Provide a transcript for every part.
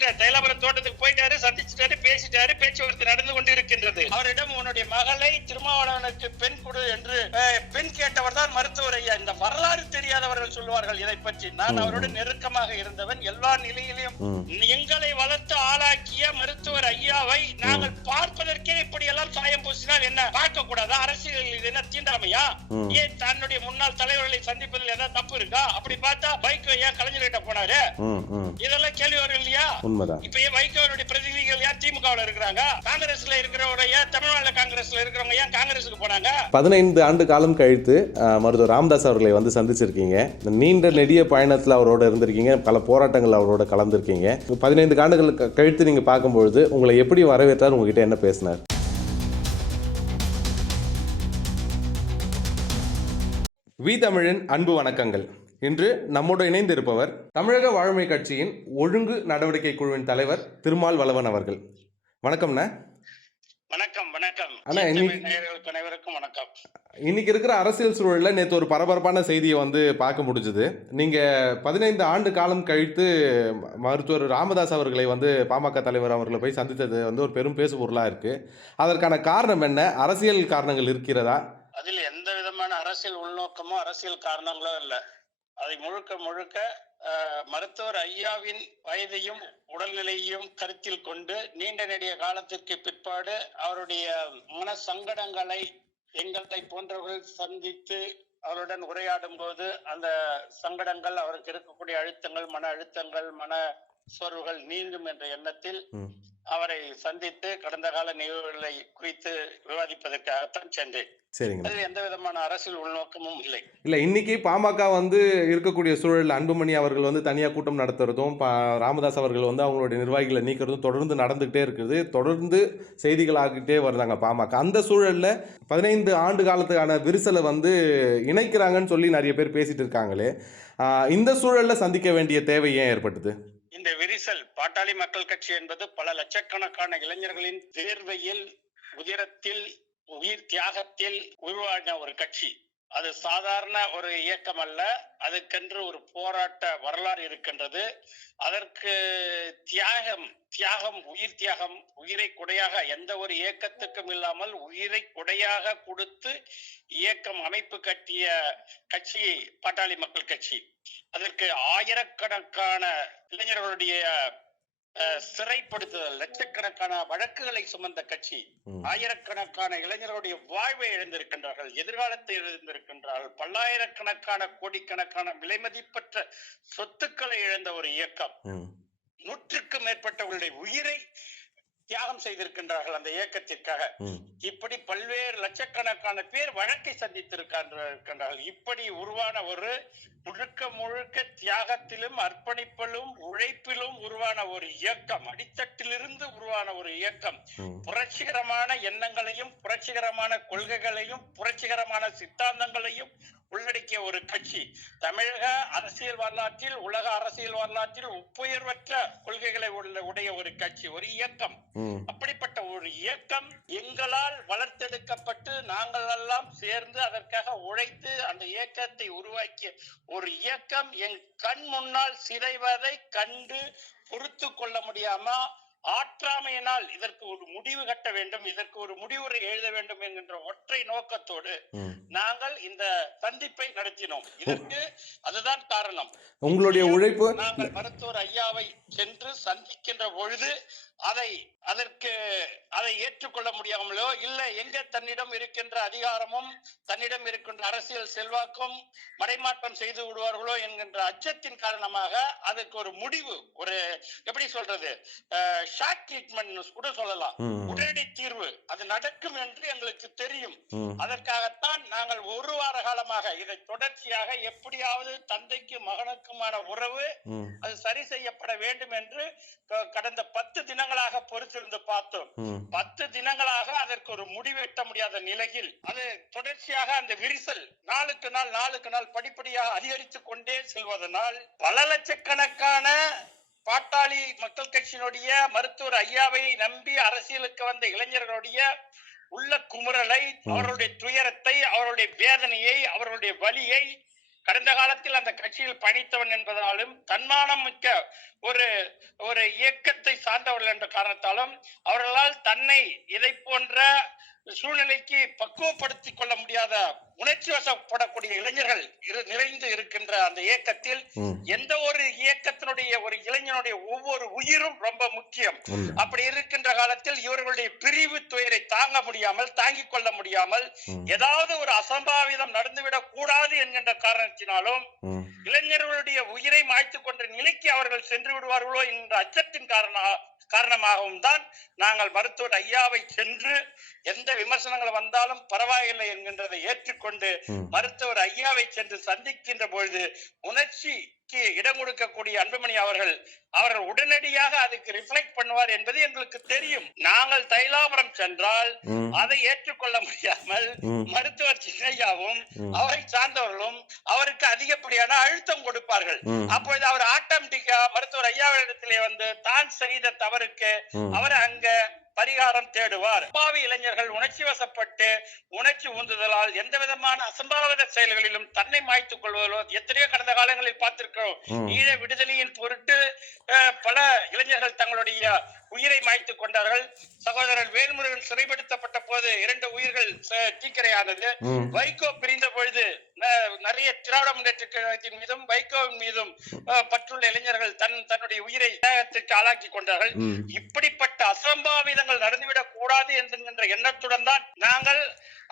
தைலாபுரம் தோட்டத்துக்கு போயிட்டாரு, சந்திச்சிட்டாரு, பேசிட்டாரு, பேச்சுவார்த்தை நடந்து கொண்டிருக்கின்றது. அவரிடம் உன்னுடைய மகளை திருமாவளவனுக்கு பெண் கொடு என்று பெண் கேட்டவர் தான் மருத்துவர் ஐயா. இந்த வரலாறு தெரியாதவர்கள் சொல்லுவார்கள் இதை பற்றி. நான் அவரோடு நெருக்கமாக இருந்தவன். எல்லா நிலையிலும் எங்களை வளர்த்து ஆளாக்கிய மருத்துவர் ஐயாவை நாங்கள் பார்ப்பதற்கே இப்படி எல்லாம் சாயம் பூசினால் என்ன பார்க்க கூடாதா? அரசியல் இது என்ன தீண்டாமையா? ஏன் தன்னுடைய முன்னாள் தலைவர்களை சந்திப்பதில் ஏதாவது தப்பு இருக்கா? அப்படி பார்த்தா வைகோ ஏன் கலைஞர்கிட்ட போனாரு? இதெல்லாம் கேள்வி வரும் இல்லையா? இப்ப ஏன் வைகோவுடைய பிரதிநிதிகள் ஏன் திமுகவில் இருக்கிறாங்க? காங்கிரஸ்ல இருக்கிறவங்க ஏன் தமிழ்நாடு காங்கிரஸ்ல இருக்கிறவங்க ஏன் காங்கிரஸுக்கு போனாங்க? 15 ஆண்டு காலம் கழித்து மருத்துவர் ராமதாஸ் அவர்களை வந்து சந்திச்சிருக்கீங்க. நீண்ட நெடிய பயணத்தில் அவரோட இருந்திருக்கீங்க, பல போராட்டங்கள் அவரோட கலந்துருக்கீங்க. 15 ஆண்டுகள் கழித்து நீங்க பார்க்கும்பொழுது உங்களை எப்படி வரவேற்றார், உங்ககிட்ட என்ன பேசினார்? வி தமிழின் அன்பு வணக்கங்கள். இன்று நம்மோடு இணைந்து இருப்பவர் தமிழக வாழ்மை கட்சியின் ஒழுங்கு நடவடிக்கை குழுவின் தலைவர் திருமாவளவன் அவர்கள். வணக்கம்ண்ணா. வணக்கம். வணக்கம் அண்ணா, அனைவருக்கும் வணக்கம். இன்னைக்கு இருக்கிற அரசியல் சூழலில் நேற்று ஒரு பரபரப்பான செய்தியை வந்து பார்க்க முடிஞ்சுது. நீங்கள் 15 ஆண்டு காலம் கழித்து மருத்துவர் ராமதாஸ் அவர்களை வந்து பாமக தலைவர் அவர்களை போய் சந்தித்தது வந்து ஒரு பெரும் பேசு பொருளாக இருக்குது. அதற்கான காரணம் என்ன? அரசியல் காரணங்கள் இருக்கிறதா? அதில் எந்த விதமான அரசியல் உள்நோக்கமோ அரசியல் காரணங்களோ இல்லை. அதை முழுக்க முழுக்க மருத்துவர் ஐயாவின் வயதையும் உடல்நிலையையும் கருத்தில் கொண்டு நீண்ட நெடிய காலத்திற்கு பிற்பாடு அவருடைய மன சங்கடங்களை எங்களை போன்றவர்கள் சந்தித்து அவருடன் உரையாடும் போது அந்த சங்கடங்கள், அவருக்கு இருக்கக்கூடிய அழுத்தங்கள், மன அழுத்தங்கள், மன சோர்வுகள் நீங்கும் என்ற எண்ணத்தில் அவரை சந்தித்து கடந்த கால நிகழ்வுகளை குறித்து விவாதிப்பதற்காகத்தான் சென்றேன். சரிங்க. அதில் எந்த விதமான அரசியல் உள்நோக்கமும் இல்லை. இன்னைக்கு பாமக வந்து இருக்கக்கூடிய சூழல் அன்புமணி அவர்கள் வந்து தனியாக கூட்டம் நடத்துறதும் ராமதாஸ் அவர்கள் வந்து அவங்களுடைய நிர்வாகிகளை நீக்கிறதும் தொடர்ந்து நடந்துகிட்டே இருக்குது. தொடர்ந்து செய்திகள் ஆகிட்டே வருதாங்க பாமக. அந்த சூழலில் 15 ஆண்டு காலத்துக்கான விரிசலை வந்து இணைக்கிறாங்கன்னு சொல்லி நிறைய பேர் பேசிட்டு இருக்காங்களே, இந்த சூழலில் சந்திக்க வேண்டிய தேவை ஏன் ஏற்பட்டது? இந்த விரிசல், பாட்டாளி மக்கள் கட்சி என்பது பல லட்சக்கணக்கான இளைஞர்களின் தேர்வையில், உதிரத்தில், உயிர் தியாகத்தில் உருவான ஒரு கட்சி. அது சாதாரண ஒரு இயக்கம் அல்ல. அதுக்கென்று ஒரு போராட்ட வரலாறு இருக்கின்றது. அதற்கு தியாகம், உயிர் தியாகம், உயிரை கொடையாக, எந்த ஒரு இயக்கத்துக்கும் இல்லாமல் உயிரை கொடையாக கொடுத்து இயக்கம் அமைப்பு கட்டிய கட்சி பாட்டாளி மக்கள் கட்சி. அதற்கு ஆயிரக்கணக்கான இளைஞர்களுடைய சிறைப்படுத்துதல், லட்சக்கணக்கான வழக்குகளை சுமந்த கட்சி. ஆயிரக்கணக்கான இளைஞர்களுடைய வாழ்வை இழந்திருக்கின்றார்கள், எதிர்காலத்தை இழந்திருக்கின்றார்கள். பல்லாயிரக்கணக்கான கோடிக்கணக்கான விலைமதிப்பற்ற சொத்துக்களை இழந்த ஒரு இயக்கம். 100க்கும் மேற்பட்டவர்களுடைய உயிரை தியாகம் செய்திருக்கின்றார்கள் அந்த இயக்கத்திற்காக. இப்படி பல்வேறு லட்சக்கணக்கான பேர் வழக்கை சந்தித்திருக்கின்றார்கள். இப்படி உருவான ஒரு முழுக்க தியாகத்திலும் அர்ப்பணிப்பிலும் உழைப்பிலும் உருவான ஒரு இயக்கம், அடித்தட்டிலிருந்து உருவான ஒரு இயக்கம், புரட்சிகரமான எண்ணங்களையும் புரட்சிகரமான கொள்கைகளையும் புரட்சிகரமான சித்தாந்தங்களையும் உள்ளடக்கிய ஒரு கட்சி. தமிழக அரசியல் வரலாற்றில், உலக அரசியல் வரலாற்றில் ஒப்புயர்வற்ற கொள்கைகளை உடைய ஒரு கட்சி, ஒரு இயக்கம். அப்படிப்பட்ட ஒரு இயக்கம் எங்களால் வளர்த்தெடுக்கப்பட்டு நாங்கள் எல்லாம் சேர்ந்து அதற்காக உழைத்து அந்த இயக்கத்தை உருவாக்கிய ஒரு இயக்கம் என் கண் முன்னால் சிதைவதை கண்டு பொறுத்து கொள்ள முடியாம ஆற்றாமையினால் இதற்கு ஒரு முடிவு கட்ட வேண்டும், இதற்கு ஒரு முடிவுரை எழுத வேண்டும் என்கின்ற ஒற்றை நோக்கத்தோடு நாங்கள் இந்த சந்திப்பை நடத்தினோம். இதற்கு அதுதான் காரணம். உங்களுடைய உழைப்பு. நாங்கள் மருத்துவர் ஐயாவை சென்று சந்திக்கின்ற பொழுது அதை ஏற்றுக்கொள்ள முடியாமலோ, இல்ல எங்க தன்னிடம் இருக்கின்ற அதிகாரமும் தன்னிடம் இருக்கின்ற அரசியல் செல்வாக்கும் மடைமாற்றம் செய்து விடுவார்களோ என்கின்ற அச்சத்தின் காரணமாக அதுக்கு ஒரு முடிவு, ஒரு எப்படி சொல்றது, ஷாக் ட்ரீட்மெண்ட் கூட சொல்லலாம், உடனடி தீர்வு அது நடக்கும் என்று எங்களுக்கு தெரியும். அதற்காகத்தான் நாங்கள் ஒரு வார காலமாக இதை தொடர்ச்சியாக எப்படியாவது தந்தைக்கு மகனுக்குமான உறவு அது சரி செய்யப்பட வேண்டும் என்று கடந்த 10 தினங்களாக பொறுத்திருந்து பார்த்தோம். 10 தினங்களாக அதற்கு ஒரு முடிவு எட்ட முடியாத நிலையில் அது தொடர்ச்சியாக அந்த விரிசல் நாளுக்கு நாள் படிப்படியாக அதிகரித்துக் கொண்டே செல்வதனால் பல லட்சக்கணக்கான பாட்டாளி மக்கள் கட்சியினுடைய மருத்துவர் ஐயாவை நம்பி அரசியலுக்கு வந்த இளைஞர்களுடைய உள்ள குமுறலை, அவருடைய துயரத்தை, அவருடைய வேதனையை, அவருடைய வலியை கடந்த காலத்தில் அந்த கட்சியில் பயணித்தவன் என்பதாலும் தன்மானம் மிக்க ஒரு ஒரு இயக்கத்தை சார்ந்தவர்கள் என்ற காரணத்தாலும் அவர்களால் தன்னை இதை போன்ற சூழ்நிலைக்கு பக்குவப்படுத்திக் கொள்ள முடியாத உணர்ச்சி வசப்படக்கூடிய இளைஞர்கள் நிறைந்து இருக்கின்ற அந்த இயக்கத்தில் எந்த ஒரு இயக்கத்தினுடைய ஒரு இளைஞனுடைய ஒவ்வொரு உயிரும் ரொம்ப முக்கியம். அப்படி இருக்கின்ற காலத்தில் இவர்களுடைய பிரிவு துயரை தாங்க முடியாமல் தாங்கிக் கொள்ள முடியாமல் ஏதாவது ஒரு அசம்பாவிதம் நடந்துவிடக் கூடாது என்கின்ற காரணத்தினாலும் இளைஞர்களுடைய உயிரை மாய்த்துக் கொண்ட நிலைக்கு அவர்கள் சென்று விடுவார்களோ என்ற அச்சத்தின் காரணமாகவும் தான் நாங்கள் மருத்துவர் ஐயாவை சென்று எந்த விமர்சனங்கள் வந்தாலும் பரவாயில்லை என்கின்றதை ஏற்றுக்கொண்டு மருத்துவர் ஐயாவை சென்று சந்திக்கின்ற பொழுது உணர்ச்சிக்கு இடம் கொடுக்கக்கூடிய அன்புமணி அவர்கள் உடனடியாக அதுக்கு ரிஃப்ளெக்ட் பண்ணுவார் என்பது எங்களுக்கு தெரியும். நாங்கள் தைலாபுரம் சென்றால் அதை ஏற்றுக்கொள்ள முடியாமல் மருத்துவர் சின்னையாவும் அவரை சார்ந்தவர்களும் அவருக்கு அதிகப்படியான அழுத்தம் கொடுப்பார்கள். அப்பொழுது அவர் ஆட்டோமேட்டிக்கா மருத்துவர் ஐயாவிடத்திலே வந்து தான் செய்த தவறுக்கு அவர் அங்க பரிகாரம் தேடுவார். பாவி இளைஞர்கள் உணர்ச்சி வசப்பட்டு உணர்ச்சி உந்துதலால் எந்த விதமான அசம்பாவித செயல்களிலும் தன்னை மாய்த்துக் கொள்வதோ எத்தனையோ கடந்த காலங்களில் பார்த்திருக்கிறோம். ஈழ விடுதலையின் பொருட்டு பல இளைஞர்கள் தங்களுடைய உயிரை மாய்த்துக் கொண்டார்கள். சகோதரர் வேல்முருகன் சிறைப்படுத்தப்பட்ட போது 2 உயிர்கள் தீக்கிரையானது. வைகோ பிரிந்த பொழுது நிறைய திராவிட முன்னேற்ற கழகத்தின் மீதும் வைகோவின் மீதும் பற்றுள்ள இளைஞர்கள் தன்னுடைய உயிரை தியாகத்திற்கு ஆளாக்கி கொண்டார்கள். இப்படிப்பட்ட அசம்பாவிதங்கள் நடந்துவிடக் கூடாது என்கின்ற எண்ணத்துடன் தான் நாங்கள்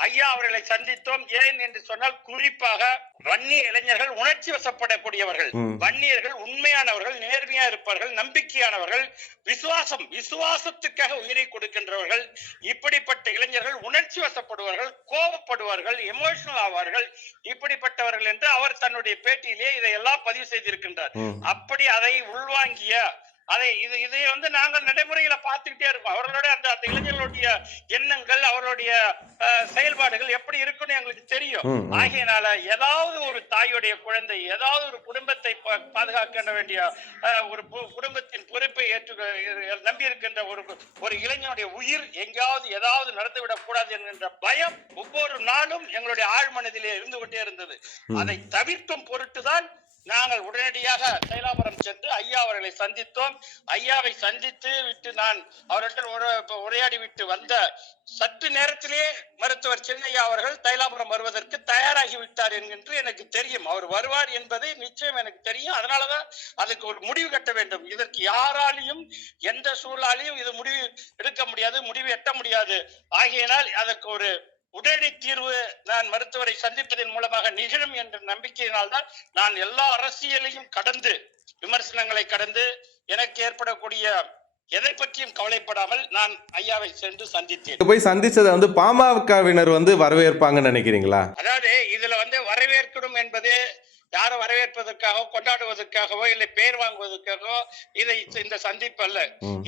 ஐயா அவர்களை சந்தித்தோம். ஏன் என்று சொன்னால் குறிப்பாக வன்னிய இளைஞர்கள் உணர்ச்சி வசப்படக்கூடியவர்கள், வன்னியர்கள் உண்மையானவர்கள், நேர்மையா இருப்பார்கள், நம்பிக்கையானவர்கள், விசுவாசத்துக்காக உயிரை கொடுக்கின்றவர்கள். இப்படிப்பட்ட இளைஞர்கள் உணர்ச்சி வசப்படுவார்கள், கோபப்படுவார்கள், எமோஷனல் ஆவார்கள். இப்படிப்பட்டவர்கள் என்று அவர் தன்னுடைய பேட்டியிலே இதையெல்லாம் பதிவு செய்திருக்கின்றார். அப்படி அதை உள்வாங்கிய இதை வந்து நாங்கள் நடைமுறையில பார்த்துக்கிட்டே இருக்கோம். அவர்களுடைய அந்த இளைஞர்களுடைய எண்ணங்கள், அவருடைய செயல்பாடுகள் எப்படி இருக்குன்னு எங்களுக்கு தெரியும். ஆகையினால ஏதாவது ஒரு தாயுடைய குழந்தை, ஏதாவது ஒரு குடும்பத்தை பாதுகாக்க வேண்டிய ஒரு குடும்பத்தின் பொறுப்பை நம்பி இருக்கின்ற ஒரு இளைஞனுடைய உயிர் எங்காவது ஏதாவது நடந்துவிடக் கூடாது என்கின்ற பயம் ஒவ்வொரு நாளும் எங்களுடைய ஆழ்மனதிலே இருந்து கொண்டே இருந்தது. அதை தவிர்க்கும் பொருட்டுதான் நாங்கள் உடனடியாக தைலாபுரம் சென்று ஐயா அவர்களை சந்தித்தோம். ஐயாவை சந்தித்து விட்டு நான் அவர்களிடம் உரையாடி விட்டு வந்த சற்று நேரத்திலே மருத்துவர் சின்னையா அவர்கள் தைலாபுரம் வருவதற்கு தயாராகி விட்டார் என்கின்ற எனக்கு தெரியும். அவர் வருவார் என்பதை நிச்சயம் எனக்கு தெரியும். அதனாலதான் அதுக்கு ஒரு முடிவு கட்ட வேண்டும். இதற்கு யாராலையும் எந்த சூழலாலையும் இது முடிவு எடுக்க முடியாது, முடிவு எட்ட முடியாது. ஆகையினால் அதற்கு ஒரு உடனடி தீர்வு நான் மருத்துவரை சந்திப்பதன் மூலமாக நிகழும் என்ற நம்பிக்கையினால்தான் நான் எல்லா அரசியலையும் கடந்து, விமர்சனங்களை கடந்து, எனக்கு ஏற்படக்கூடிய எதை பற்றியும் கவலைப்படாமல் நான் ஐயாவை சென்று சந்தித்தேன். போய் சந்திச்சதை வந்து பாமகவினர் வந்து வரவேற்பாங்கன்னு நினைக்கிறீங்களா? அதாவது இதுல வந்து வரவேற்கணும் என்பது யாரை வரவேற்பதற்காகவோ கொண்டாடுவதற்காகவோ இல்லை பேர் வாங்குவதற்காகவோ இந்த சந்திப்பு அல்ல.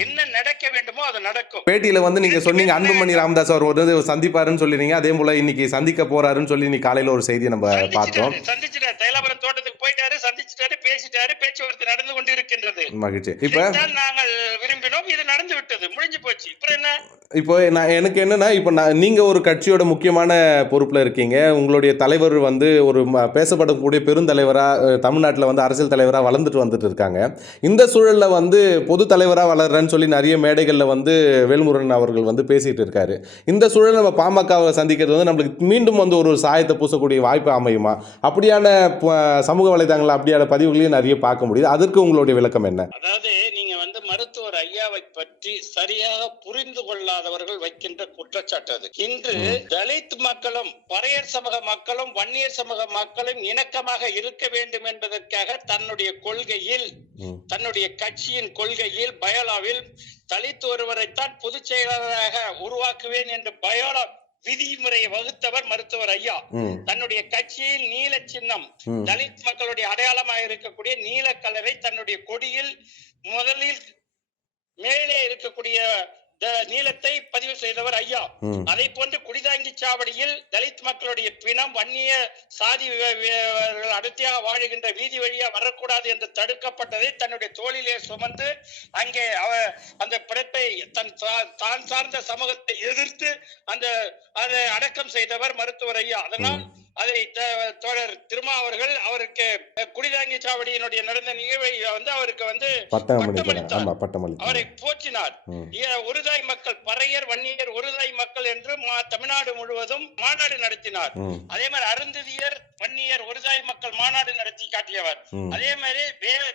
என்ன நடக்க வேண்டுமோ அது நடக்கும். பேட்டியில வந்து நீங்க சொன்னீங்க அன்புமணி ராமதாஸ் அவர் வந்து சந்திப்பாருன்னு சொல்லிருங்க. அதே போல இன்னைக்கு சந்திக்க போறாருன்னு சொல்லி இன்னைக்கு காலையில ஒரு செய்தியை நம்ம பார்த்தோம். சந்திச்சிட்டாரு, தைலாபுரம் தோட்டத்துக்கு போயிட்டாரு, சந்திச்சிட்டாரு, பேசிட்டாரு, பேச்சுவார்த்தை நடந்து கொண்டு இருக்கின்றது. மகிழ்ச்சி. இப்ப நாங்கள் விரும்பினோம், இது நடந்து விட்டது, முடிஞ்சு போச்சு. இப்ப என்ன? இப்போ எனக்கு என்னன்னா, இப்போ நீங்க ஒரு கட்சியோட முக்கியமான பொறுப்புல இருக்கீங்க. உங்களுடைய தலைவர் வந்து ஒரு பேசப்படக்கூடிய பெருந்தலைவராக தமிழ்நாட்டில் வந்து அரசியல் தலைவராக வளர்ந்துட்டு வந்துட்டு இருக்காங்க. இந்த சூழலில் வந்து பொது தலைவராக வளர்றேன்னு சொல்லி நிறைய மேடைகளில் வந்து வேல்முருகன் அவர்கள் வந்து பேசிகிட்டு இருக்காரு. இந்த சூழல் நம்ம பாமகவை சந்திக்கிறது வந்து நம்மளுக்கு மீண்டும் வந்து ஒரு சாயத்தை பூசக்கூடிய வாய்ப்பு அமையுமா? அப்படியான சமூக வலைதளங்கள் அப்படியான பதிவுகளையும் நிறைய பார்க்க முடியுது. அதற்கு உங்களுடைய விளக்கம் என்ன? அதாவது நீங்க வந்து மருத்துவர் ஐயாவை பற்றி சரியாக புரிந்து கொள்ளாதவர்கள் வைக்கின்ற குற்றச்சாட்டு அது. இன்று தலித் மக்களும் பறையர் சமூக மக்களும் வன்னியர் சமூக மக்களும் இணக்கமாக இருக்க வேண்டும் என்பதற்காக தன்னுடைய கொள்கையில், தன்னுடைய கட்சியின் கொள்கையில் பயோலாவில் தலித் ஒருவரைத்தான் பொதுச் செயலாளராக உருவாக்குவேன் என்று பயோலா விதிமுறையை வகுத்தவர் மருத்துவர் ஐயா. தன்னுடைய கட்சியில் நீல சின்னம், தலித் மக்களுடைய அடையாளமாக இருக்கக்கூடிய நீல கலரை தன்னுடைய கொடியில் முதலில் மேலே இருக்கக்கூடிய நீளத்தை பதிவு செய்தவர் ஐயா. அதை போன்று குடிதாங்கி சாவடியில் தலித் மக்களுடைய பிணம் வன்னிய சாதி அடர்த்தியாக வாழுகின்ற வீதி வழியா வரக்கூடாது என்று தடுக்கப்பட்டதை தன்னுடைய தோளிலே சுமந்து அங்கே அந்த பிறப்பை தான் சார்ந்த சமூகத்தை எதிர்த்து அதை அடக்கம் செய்தவர் மருத்துவர் ஐயா. அதனால் அதை தோழர் திருமா அவர்கள் அவருக்கு குடிதாங்கி சாவடியினுடைய நடந்த நிகழ்வை அவருக்கு பட்டமளித்தார், அவரை போற்றினார். ஒருதாய் மக்கள், பறையர் வன்னியர் ஒருதாய் மக்கள் என்று தமிழ்நாடு முழுவதும் மாநாடு நடத்தினார். அதே மாதிரி அருந்ததியர் வன்னியர் ஒருதாய் மக்கள் மாநாடு நடத்தி காட்டியவர். அதே மாதிரி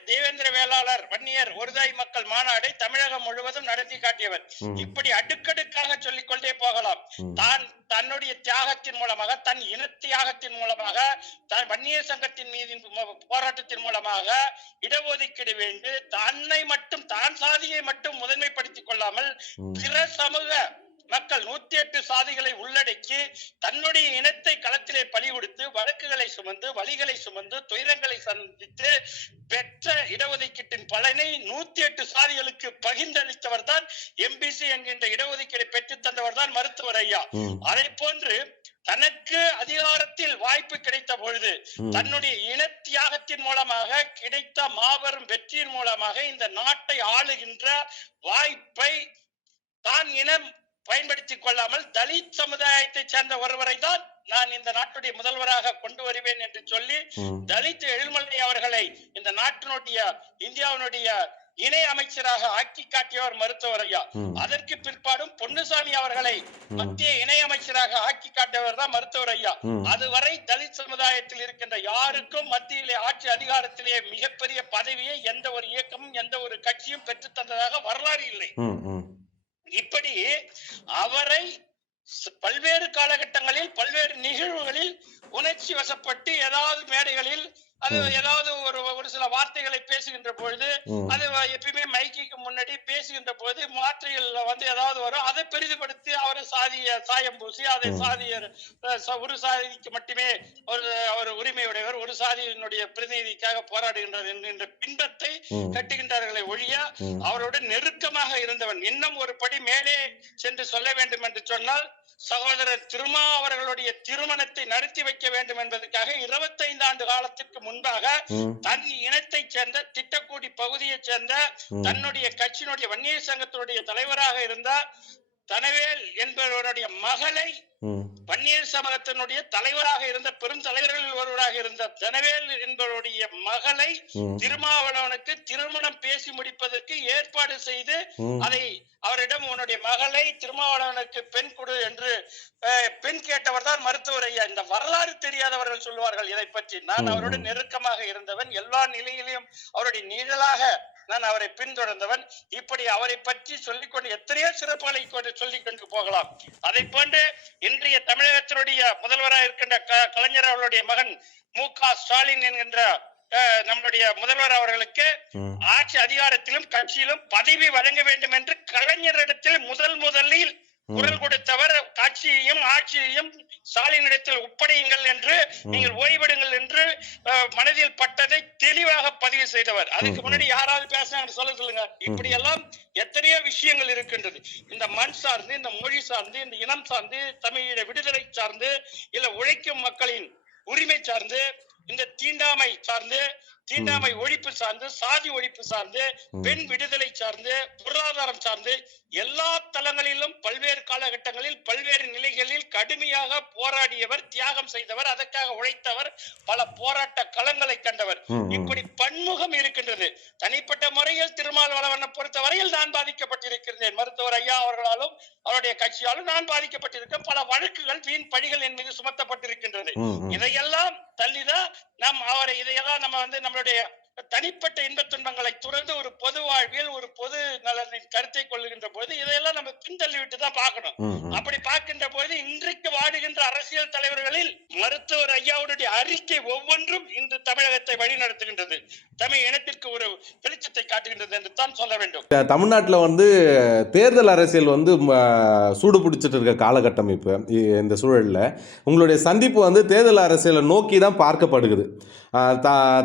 தேவேந்திர வேளாளர் வன்னியர் ஒருதாய் மக்கள் மாநாடை தமிழகம் முழுவதும் நடத்தி காட்டியவர். இப்படி அடுக்கடுக்காக சொல்லிக்கொண்டே போகலாம். தன்னுடைய தியாகத்தின் மூலமாக, தன் இன தியாகத்தின் மூலமாக, வன்னியர் சங்கத்தின் மீது போராட்டத்தின் மூலமாக இடஒதுக்கீடு வேண்டு தன்னை மட்டும், தான் சாதியை மட்டும் முதன்மைப்படுத்திக் கொள்ளாமல் பிற சமூக மக்கள் 108 சாதிகளை உள்ளடக்கி தன்னுடைய இனத்தை களத்திலே பலி கொடுத்து வழக்குகளை சுமந்து வலிகளை சுமந்து துயரங்களை சந்தித்து பெற்ற இடஒதுக்கீட்டின் பலனை 108 சாதிகளுக்கு பகிர்ந்தளித்தவர் தான் எம்பிசி என்கின்ற இடஒதுக்கீடை பெற்றுத் தந்தவர் தான் மருத்துவர் ஐயா. அதை போன்று தனக்கு அதிகாரத்தில் வாய்ப்பு கிடைத்த பொழுது தன்னுடைய இன தியாகத்தின் மூலமாக கிடைத்த மாபெரும் வெற்றியின் மூலமாக இந்த நாட்டை ஆளுகின்ற வாய்ப்பை தான் இனம் பயன்படுத்திக் கொள்ளாமல் தலித் சமுதாயத்தை சேர்ந்த ஒருவரை தான் நான் இந்த நாட்டுடைய முதல்வராக கொண்டு வருவேன் என்று சொல்லி தலித் எழில்மலை அவர்களை இந்த நாட்டினுடைய இந்தியாவினுடைய இணை அமைச்சராக ஆக்கி காட்டியவர் மருத்துவர் ஐயா. அதற்கு பிற்பாடும் பொன்னுசாமி அவர்களை மத்திய இணை அமைச்சராக ஆக்கி காட்டியவர் தான் மருத்துவர் ஐயா. அதுவரை தலித் சமுதாயத்தில் இருக்கின்ற யாருக்கும் மத்தியிலே ஆட்சி அதிகாரத்திலே மிகப்பெரிய பதவியை எந்த ஒரு இயக்கமும் எந்த ஒரு கட்சியும் பெற்று தந்ததாக வரலாறு இல்லை. இப்படி அவரை பல்வேறு காலகட்டங்களில் பல்வேறு நிகழ்வுகளில் உணர்ச்சி வசப்பட்டு ஏதாவது மேடைகளில் அது ஏதாவது ஒரு சில வார்த்தைகளை பேசுகின்ற பொழுது அது எப்பயுமே மைக்கு முன்னாடி பேசுகின்ற போது மாற்றைகள் ஏதாவது வரும், அதை பெரிதுபடுத்தி அவரை சாயம் பூசி அதை ஒரு சாதிக்கு மட்டுமே ஒரு உரிமையுடையவர், ஒரு சாதியினுடைய பிரதிநிதிக்காக போராடுகின்றார் என்கின்ற பின்பத்தை கட்டுகின்றார்களே ஒழிய அவரோடு நெருக்கமாக இருந்தவன். இன்னும் ஒரு படி மேலே சென்று சொல்ல வேண்டும் என்று சொன்னால் சகோதரர் திருமா அவர்களுடைய திருமணத்தை நடத்தி வைக்க வேண்டும் என்பதற்காக 25 ஆண்டு காலத்திற்கு முன்பாக தன் இனத்தை சேர்ந்த திட்டக்குடி பகுதியைச் சேர்ந்த தன்னுடைய கட்சியினுடைய வன்னியர் சங்கத்தினுடைய தலைவராக இருந்த தனவேல் என்பவருடைய மகளை, வன்னியர் சமூகத்தினுடைய தலைவராக இருந்த பெரும் தலைவர்களில் ஒருவராக இருந்த தனவேல் என்பவருடைய மகளை திருமாவளவனுக்கு திருமணம் பேசி முடிப்பதற்கு ஏற்பாடு செய்து அதை அவரிடம் உன்னுடைய மகளை திருமாவளவனுக்கு பெண் கொடு என்று பெண் கேட்டவர் தான் மருத்துவர் ஐயா. இந்த வரலாறு தெரியாதவர்கள் சொல்வார்கள் இதை பற்றி. நான் அவருடன் நெருக்கமாக இருந்தவன், எல்லா நிலையிலும் அவருடைய நிழலாக நான் அவரை பின்தொடர்ந்தவன். இப்படி அவரை பற்றி சொல்லிக்கொண்டு எத்தனையோ சிறப்புகளை சொல்லிக் கொண்டு போகலாம். அதை போன்று இன்றைய தமிழகத்தினுடைய முதல்வராக இருக்கின்ற கலைஞர் அவர்களுடைய மகன் மு.க. ஸ்டாலின் என்கின்ற நம்முடைய முதல்வர் அவர்களுக்கு ஆட்சி அதிகாரத்திலும் கட்சியிலும் பதவி வழங்க வேண்டும் என்று கலைஞரிடத்தில் முதலில் குரல் கொடுத்தவர். கட்சியையும் ஆட்சியையும் ஸ்டாலினிடத்தில் ஒப்படையுங்கள் என்று, நீங்கள் ஓய்வெடுங்கள் என்று மனதில் பட்டதை தெளிவாக பதிவு செய்தவர். அதுக்கு முன்னாடி யாராவது பேசினாங்க சொல்லுங்க. இப்படி எல்லாம் எத்தனையோ விஷயங்கள் இருக்கின்றது. இந்த மண் சார்ந்து, இந்த மொழி சார்ந்து, இந்த இனம் சார்ந்து, தமிழீழ விடுதலை சார்ந்து, இல்ல உழைக்கும் மக்களின் உரிமை சார்ந்து, இந்த தீண்டாமை சார்ந்து, தீண்டாமை ஒழிப்பு சார்ந்து, சாதி ஒழிப்பு சார்ந்து, பெண் விடுதலை சார்ந்து, பொருளாதாரம் சார்ந்து எல்லா தளங்களிலும் பல்வேறு காலகட்டங்களில் பல்வேறு நிலைகளில் கடுமையாக போராடியவர், தியாகம் செய்தவர், அதற்காக உழைத்தவர், பல போராட்ட களங்களை கண்டவர். இப்படி பன்முகம் இருக்கின்றது. தனிப்பட்ட முறையில் திருமாவளவனை பொறுத்த வரையில் நான் பாதிக்கப்பட்டிருக்கிறேன். மருத்துவர் ஐயா அவர்களாலும் அவருடைய கட்சியாலும் நான் பாதிக்கப்பட்டிருக்கேன். பல வழக்குகள், வீண் பழிகள் என் மீது சுமத்தப்பட்டிருக்கின்றது. இதையெல்லாம் தள்ளிதான் இதையெல்லாம் நம்ம நம்மளுடைய தனிப்பட்ட இன்பத் துன்பங்களை துறந்து ஒரு பொது வாழ்வியல், ஒரு பொது நலனின் கருத்தை கொள்ளுகின்ற போது இதையெல்லாம் நம்ம பின்தள்ளி விட்டு தான் பார்க்கணும். அப்படி பார்க்கின்ற போது இன்றைக்கு வாடுகின்ற அரசியல் தலைவர்களில் மருத்துவர் ஐயாவுடைய அறிக்கை ஒவ்வொன்றும் இன்று தமிழகத்தை வழிநடத்துகின்றது, தமிழ் இனத்திற்கு ஒரு வெளிச்சத்தை காட்டுகின்றது என்று தான் சொல்ல வேண்டும். தமிழ்நாட்டில் தேர்தல் அரசியல் சூடு பிடிச்சிட்டு இருக்க காலகட்டம். இப்போ இந்த சூழலில் உங்களுடைய சந்திப்பு தேர்தல் அரசியலை நோக்கி தான் பார்க்கப்படுகிறது.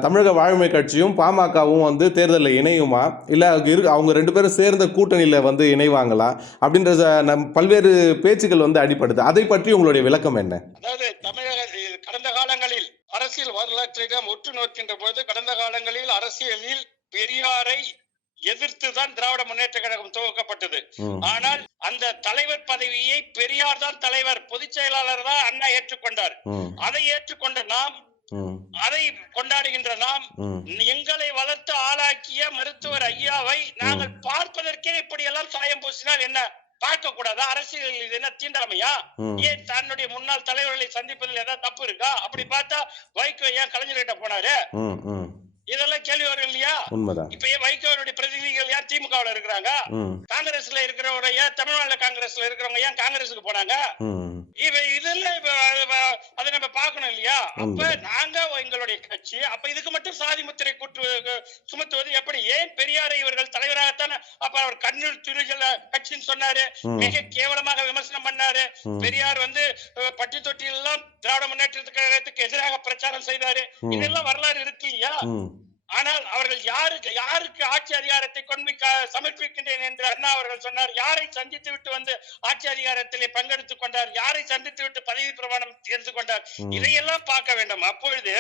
தமிழக வாழ்மை கட்சியும் பாமகவும் தேர்தலில் இணையுமா, இல்லை அவங்க ரெண்டு பேரும் சேர்ந்த கூட்டணியில் இணைவாங்களா அப்படின்ற பல்வேறு பேச்சுக்கள் அடிப்படுது. அதை பற்றி உங்களுடைய விளக்கம் என்ன? அதாவது தமிழக கடந்த காலங்களில் அரசியல் வரலாற்றை நாம் உற்று நோக்கின்ற போது கடந்த காலங்களில் அரசியலில் பெரியாரை எதிர்த்துதான் திராவிட முன்னேற்ற கழகம் துவக்கப்பட்டது. ம். ஆனால் அந்த தலைவர் பதவியை பெரியார் தான் தலைவர், பொதுச் செயலாளர் தான் அண்ணா ஏற்றுக்கொண்டார். ம். அதை ஏற்றுக்கொண்ட நாம், ம். அதை கொண்டாடுகின்ற நாம், ம். எங்களை வளர்த்து ஆளாக்கிய மருத்துவர் ஐயாவை நாங்கள் பார்ப்பதற்கே இப்படி எல்லாம் சாயம் பூசினால் என்ன பார்க்க கூடாதா? அரசியல் இது என்ன தீண்டாமையா? ம். ஏன் தன்னுடைய முன்னாள் தலைவர்களை சந்திப்பதில் ஏதாவது தப்பு இருக்கா? அப்படி பார்த்தா வைகோ ஏன் கலைஞர்கிட்ட போனாரு? ம். ம். இதெல்லாம் கேள்வி வரும் இல்லையா? உண்மைதான். இப்ப ஏன் வைகோவுடைய பிரதிநிதிகள் ஏன் திமுகவுல இருக்கிறாங்க? ம். காங்கிரஸ்ல இருக்கிறவங்க ஏன் தமிழ்நாடு காங்கிரஸ்ல இருக்கிறவங்க ஏன் காங்கிரஸுக்கு போனாங்க? ம். இதெல்லாம் அதை நம்ம பார்க்கணும் இல்லையா? அப்ப நாங்க எங்களுடைய கட்சி அப்ப இதுக்கு மட்டும் சாதி முத்திரை சுமத்துவது எப்படி? ஏன் பெரியாரை இவர்கள் தலைவராகத்தானே அப்ப அவர் கண்ணூர் துணிகள் கட்சின்னு சொன்னாரு, மிக கேவலமாக விமர்சனம் பண்ணாரு. பெரியார் வந்து பட்டி தொட்டியில் எல்லாம் திராவிட முன்னேற்ற கழகத்துக்கு எதிராக பிரச்சாரம் செய்தாரு. இதெல்லாம் வரலாறு இருக்கு இல்லையா? ஆனால் அவர்கள் யாருக்கு ஆட்சி அதிகாரத்தை கொண்டு சமர்ப்பிக்கின்றேன் என்று அண்ணா அவர்கள் சொன்னார். யாரை சந்தித்து விட்டு வந்து ஆட்சி அதிகாரத்திலே பங்கெடுத்துக் கொண்டார்? யாரை சந்தித்து விட்டு பதவி பிரமாணம் எடுத்துக்கொண்டார்? இதையெல்லாம் பார்க்க வேண்டும். அப்பொழுது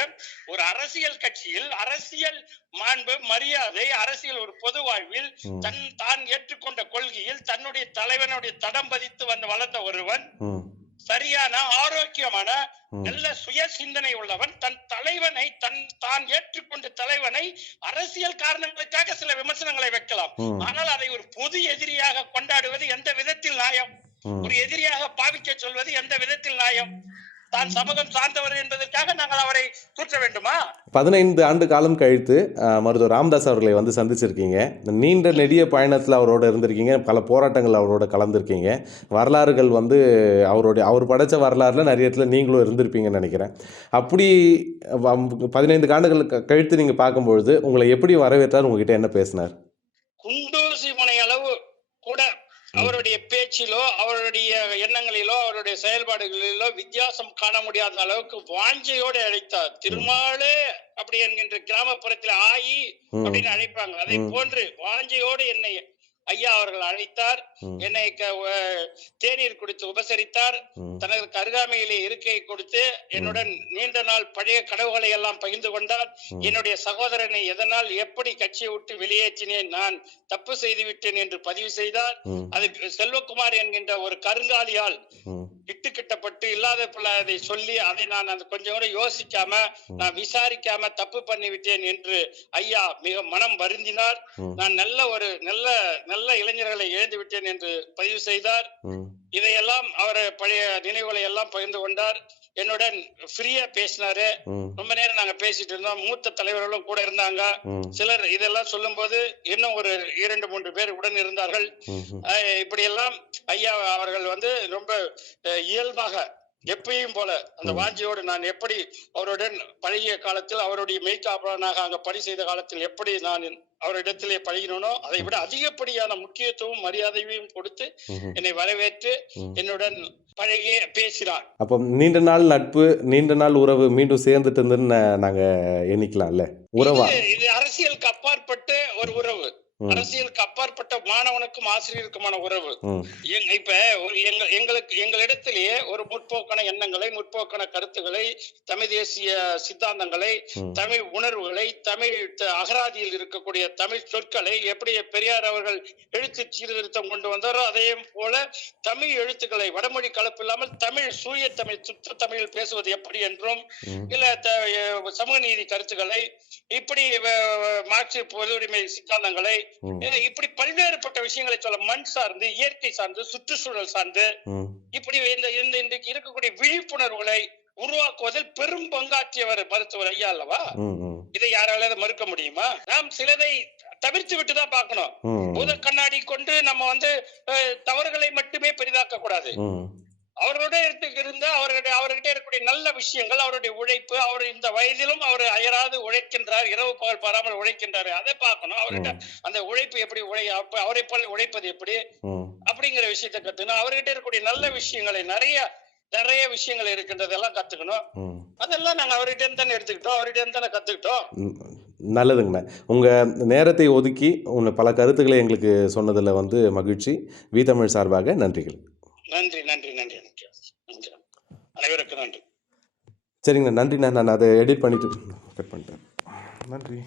ஒரு அரசியல் கட்சியில் அரசியல் மாண்பு, மரியாதை, அரசியல் ஒரு பொது வாழ்வில் தான் ஏற்றுக்கொண்ட கொள்கையில் தன்னுடைய தலைவனுடைய தடம் பதித்து வளர்ந்த ஒருவன், சரியான ஆரோக்கியமான நல்ல சுய சிந்தனை உள்ளவன், தன் தலைவனை தான் ஏற்றுக்கொண்ட தலைவனை அரசியல் காரணங்களுக்காக சில விமர்சனங்களை வைக்கலாம். ஆனால் அதை ஒரு பொது எதிரியாக கொண்டாடுவது எந்த விதத்தில் நியாயம்? ஒரு எதிரியாக பாவிக்க சொல்வது எந்த விதத்தில் நியாயம்? தான் சமூகம் சார்ந்தவர் என்பதற்காக நாங்கள் அவரை தூற்ற வேண்டுமா? 15 ஆண்டு காலம் கழித்து மருத்துவர் ராமதாஸ் அவர்களை வந்து சந்திச்சிருக்கீங்க. நீண்ட நெடிய பயணத்தில் அவரோட இருந்திருக்கீங்க. பல போராட்டங்கள் அவரோட கலந்துருக்கீங்க. வரலாறுகள் வந்து அவர் படைத்த வரலாறுல நிறைய இடத்துல நீங்களும் இருந்திருப்பீங்கன்னு நினைக்கிறேன். அப்படி 15 ஆண்டுகள் கழித்து நீங்கள் பார்க்கும்பொழுது உங்களை எப்படி வரவேற்றார்? உங்ககிட்ட என்ன பேசினார்? குண்டூசி முனை அளவு கூட அவருடைய பேச்சிலோ அவருடைய எண்ணங்களிலோ அவருடைய செயல்பாடுகளிலோ வித்தியாசம் காண முடியாத அளவுக்கு வாஞ்சையோடு அழைத்தார். திருமாலே அப்படி என்கின்ற கிராமப்புறத்தில் ஆயி அப்படின்னு அழைப்பாங்க. அதை போன்று வாஞ்சையோடு என்னை ஐயா அவர்கள் அழைத்தார். என்னை தேநீர் குடித்து உபசரித்தார். தனது அருகாமையிலே இருக்கை கொடுத்து என்னுடன் நீண்ட நாள் பழைய கனவுகளை எல்லாம் பகிர்ந்து கொண்டார். என்னுடைய சகோதரனை எதனால் எப்படி கட்சியை விட்டு வெளியேற்றினேன், நான் தப்பு செய்து விட்டேன் என்று பதிவு செய்தார். அது செல்வகுமார் என்கின்ற ஒரு கருங்காலியால் இட்டுக்கிட்டப்பட்டு இல்லாத அதை சொல்லி அதை நான் அந்த கொஞ்சம் கூட யோசிக்காம நான் விசாரிக்காம தப்பு பண்ணிவிட்டேன் என்று ஐயா மிக மனம் வருந்தினார். நான் நல்ல இளைஞர்களை இழந்து விட்டேன் என்று பதிவு செய்தார். இதையெல்லாம் அவர் பழைய நினைவுகளை எல்லாம் பகிர்ந்து கொண்டார். என்னுடன் ஃப்ரீயா பேசினாரு. ரொம்ப நேரம் நாங்க பேசிட்டு இருந்தோம். மூத்த தலைவர்களும் கூட இருந்தாங்க. சிலர் இதெல்லாம் சொல்லும் போது இன்னும் ஒரு 2-3 பேர் உடன் இருந்தார்கள். இப்படி எல்லாம் ஐயா அவர்கள் வந்து ரொம்ப இயல்பாக எப்பயும் போல அந்த வாஞ்சியோடு நான் எப்படி அவருடன் பழகிய காலத்தில் அவருடைய மெய்காப்பாளனாக அங்க பணி செய்த காலத்தில் எப்படி நான் அவரிடத்திலே பழகினோ அதை விட அதிகப்படியான முக்கியத்துவம் மரியாதையும் கொடுத்து என்னை வரவேற்று என்னுடன் பழகிய பேசினார். அப்போ நீண்ட நாள் நட்பு, நீண்ட நாள் உறவு மீண்டும் சேர்ந்துட்டு இருந்துன்னு நாங்க எண்ணிக்கலாம்ல. உறவா இது அரசியலுக்கு அப்பாற்பட்ட ஒரு உறவு, அரசியலுக்கு அப்பாற்பட்ட மாணவனுக்கும் ஆசிரியருக்குமான உறவு. இப்ப எங்களிடத்திலேயே ஒரு முற்போக்கான எண்ணங்களை, முற்போக்கான கருத்துக்களை, தமிழ் தேசிய சித்தாந்தங்களை, தமிழ் உணர்வுகளை, தமிழ் அகராதியில் இருக்கக்கூடிய தமிழ் சொற்களை எப்படி பெரியார் அவர்கள் எழுத்து சீர்திருத்தம் கொண்டு வந்தாரோ அதே போல தமிழ் எழுத்துக்களை வடமொழி கலப்பு இல்லாமல் தமிழ் சூய தமிழ் சுத்த தமிழில் பேசுவது எப்படி என்றும், இல்ல சமூக நீதி கருத்துக்களை, இப்படி மார்க்சிய பொது உரிமை சித்தாந்தங்களை, இப்படி பல்வேறுபட்ட விஷயங்களை சொல்ல, மண் சார்ந்து, இயற்கை சார்ந்து, சுற்றுச்சூழல் சார்ந்து, இப்படி இன்றைக்கு இருக்கக்கூடிய விழிப்புணர்வுகளை உருவாக்குவதில் பெரும் பங்காற்றியவர் மருத்துவர் ஐயா அல்லவா? இதை யாரால மறுக்க முடியுமா? நாம் சிலதை தவிர்த்து விட்டுதான் பார்க்கணும். பூத கண்ணாடி கொண்டு நம்ம வந்து தவறுகளை மட்டுமே பெரிதாக்க கூடாது. அவரோட இருந்து அவர்கிட்ட இருக்கக்கூடிய நல்ல விஷயங்கள், அவருடைய உழைப்பு, அவர் இந்த வயதிலும் அவர் அயராது உழைக்கின்றார், இரவு பகல் பாராமல் உழைக்கின்றார், அதை பார்க்கணும். அவர்கிட்ட அந்த உழைப்பு எப்படி அவரை போல உழைப்பது எப்படி அப்படிங்கிற விஷயத்தை கத்துக்கணும். அவர்கிட்ட இருக்கக்கூடிய நல்ல விஷயங்களை நிறைய விஷயங்கள் இருக்கின்றதெல்லாம் கத்துக்கணும். அதெல்லாம் நாங்க அவர்கிட்ட இருந்து தானே எடுத்துக்கிட்டோம், அவர்கிட்ட இருந்து தானே கத்துக்கிட்டோம். நல்லதுங்கண்ணா. உங்கள் நேரத்தை ஒதுக்கி பல கருத்துக்களை எங்களுக்கு சொன்னதில் வந்து மகிழ்ச்சி. வி தமிழ் சார்பாக நன்றிகள். நன்றி. அனைவருக்கும் நன்றி. சரிங்கண்ணா, நன்றிண்ணா. நான் அதை எடிட் பண்ணிட்டு கட் பண்ணிட்டேன். நன்றி.